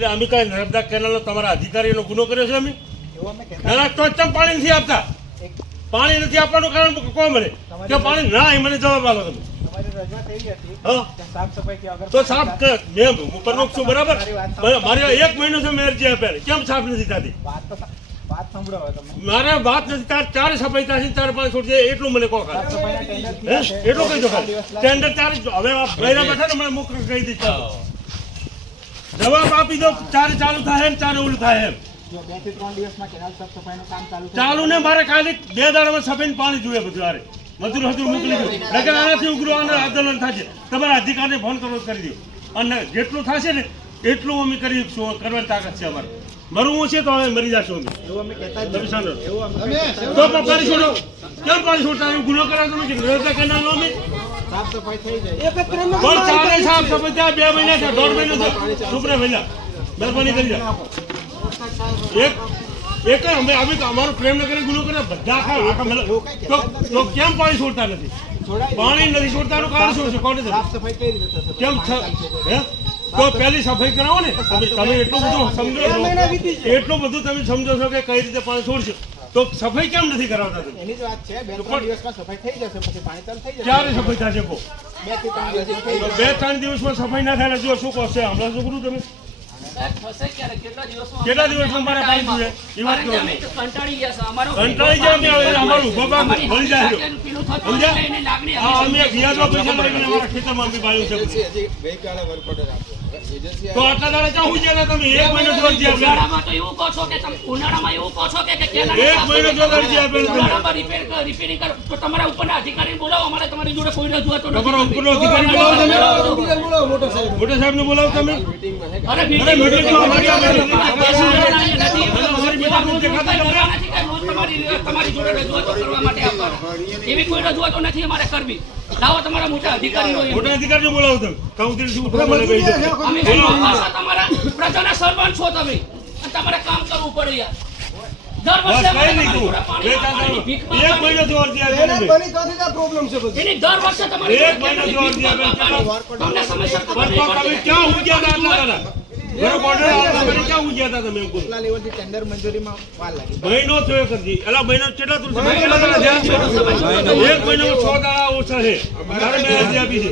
એટલે અમે કઈ નર્મદા કેનાલનો તમારા અધિકારીનો ગુનો કર્યો છે અમે? તો ચમ પાણી નથી આપતા? પાણી નથી આપવાનું કારણ કોણ મને કે પાણી ના મને જવાબ આલો તમે. તો સાફ કર મેં હું પ્રમુખ છું બરાબર. મારે 1 મહિનો છે મેં અરજી આપેલી, કેમ સાફ નથી થતી? મારે વાત નથી તાર 4 સફાઈ થશે 4-5 છોડ છે એટલું મને કહો ખાલી. એટલું કહી દો ખાલી. ટેન્ડર 4 હવે બૈરા બેઠા ને મને મુખ કહી દીધા જવાબ આપી દો. 4 ચાલુ થાય એમ 4 ઓલું થાય એમ. 2 થી 3 દિવસમાં કેનાલ સાફ સફાઈનું કામ ચાલુ ને મારે ખાલી 2 દાડામાં સફાઈ પાણી જોઈએ બધું. અરે મજૂર મોકલી દો નકર આનાથી ઉગ્ર આંદોલન થશે. તમારા અધિકારીને ફોન કરવો કરી દો અને જેટલું થશે ને એટલું અમે કરી કરવાની તાકાત છે અમારે. મરવું છે તો હવે મરી જશો અમે. તો પાણી છોડો. કેમ પાણી છોડતા? ગુનો કરાવો તમે કે નર્મદા કેનાલ નો અમે સાફ સફાઈ થઈ જાય. પણ ચાલે સાફ સફાઈ ત્યાં 2 મહિના છે 1.5 મહિનો છે. છોકરા મહિના મહેરબાની કરી જાય. એક અમે અમારો પ્રેમનગર ગુનો કરે બધા તો કેમ પાણી છોડતા નથી? પાણી નથી છોડતાનું કારણ શું છે? કોને કેમ હે? તો પહેલી સફાઈ કરાવો ને. તમે એટલું બધું સમજો છો, એટલું બધું તમે સમજો છો કે કઈ રીતે પાણી છોડશો તો સફાઈ કેમ નથી કરાવતા તમે? એની જ વાત છે. 2-3 દિવસમાં સફાઈ થઈ જશે, પછી પાણી ચાલુ થઈ જશે. ક્યારે સફાઈ થશે? 2 થી 3 દિવસ 2-3 દિવસમાં સફાઈ ના થાય જો શું કહો છો? હમણાં શું કરું તમે? કેટલા દિવસમાં મારે પાણી જોઈએ એ વાત કરો. કંટાળી ગયા અમારું ઉભા મળી જાય સમજ્યા? અમે વ્યાજમાં પૈસા લઈને અમારા ખેતરમાં અમે બાળ્યું છે. તો આટલા દાડા ક્યાં હું ગયા તમે? 1 મહિનો જોર જ્યાં ઉનાળામાં તો એવું કહો છો કે તમે ઉનાળામાં એવું કહો છો કે 1 મહિનો જોર જ્યાં ઉનાળામાં રિપેરિંગ કરો તો તમારા ઉપરના અધિકારીને બોલાવો. અમારે તમારી જોડે કોઈ રજૂઆત નથી. તમારા ઉપરનો અધિકારી બોલાવો તમે. મોટા સાહેબને બોલાવો તમે. અરે તમારી જોડે રજૂઆતો કરવા માટે એવી કોઈ રજૂઆતો નથી અમારે કરવી. લાવો તમારા મોટા અધિકારીઓ. મોટા અધિકારીઓ બોલાવો તમે. કાઉન્સિલ શું તમારા પ્રજાના સર્વન્ટ છો તમે અને તમારે કામ કરવું પડે યાર. દર વર્ષે 1 મહિનો જોર એની દર વર્ષે તમારે 1 મહિનો જોર તમને સમસ્યા તમે ક્યાં હું ગયા આટલા દાડા? ક્યાં હું ગયા તમે? કેટલા લેવલથી ટેન્ડર મંજૂરીમાં વાર લાગી? મહિનો થયો કરજી. એલા મહિનો કેટલા તું 1 મહિનામાં 6 દાડા ઓછા છે. તારે મેં અરજી આપી છે.